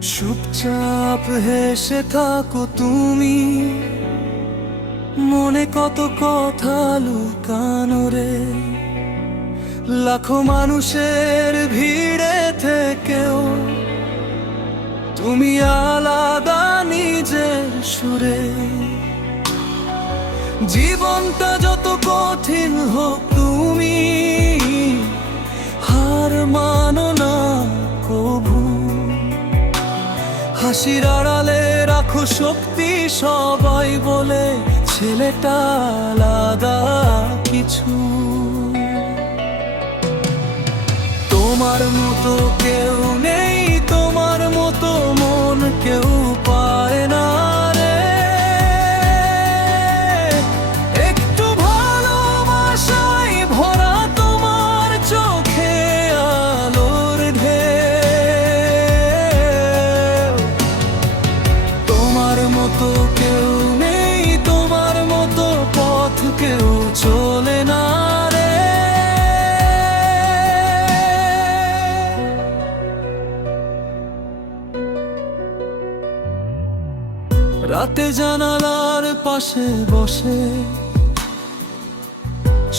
চুপচাপ হেসে থাকো তুমি, মনে কত কথা লুকানো রে। লাখো মানুষের ভিড়ে থেকেও তুমি আলাদা নিজের সুরে। জীবনটা যত কঠিন হোক তুমি হার মানো না কভু। হাসির আড়ালে রাখো শক্তি, সবাই বলে ছেলেটা আলাদা কিছু। তোমার মতো কেউ নেই, তোমার মতো মন কেউ পায় না রে। একটু ভালোবাসায় ভরা তোমার চোখে আলোর ঢেউ। তোমার মতো কেউ নেই, তোমার মতো পথ কেউ চলে না রে। রাতে জানালার পাশে বসে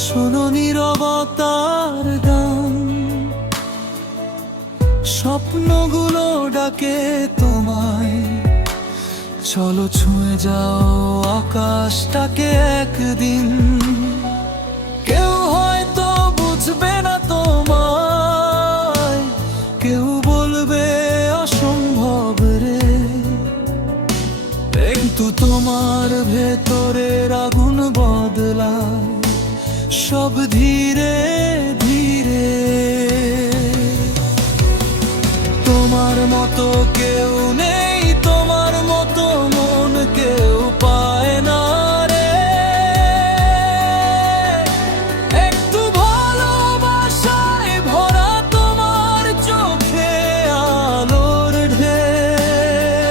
শোনো নীরবতার গান। স্বপ্নগুলো ডাকে তোমায়, চলো ছুঁয়ে যাও আকাশটাকে একদিন। কেউ হয়তো বুঝবে না তোমায়, কেউ বলবে অসম্ভব রে। কিন্তু তোমার ভেতরের আগুন বদলায় সব ধীরে ধীরে। তোমার মতো কেউ নেই, তোমার মতো মন কেউ পায় না রে। একটু ভালোবাসায় ভরা তোমার চোখে আলোর ঢেউ।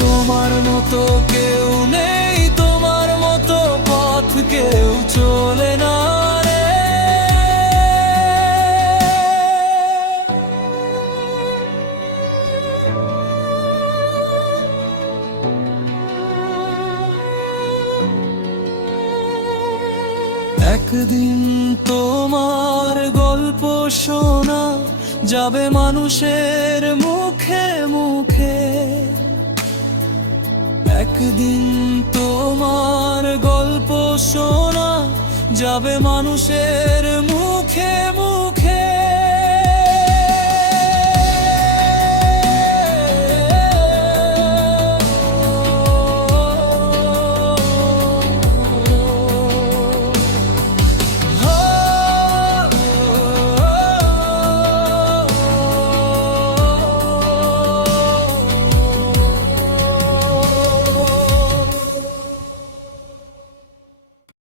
তোমার মতো কেউ নেই, তোমার মতো পথ কেউ চলে না রে। একদিন তোমার গল্প শোনা যাবে মানুষের মুখে মুখে। একদিন তোমার গল্প শোনা যাবে মানুষের মুখে মুখে।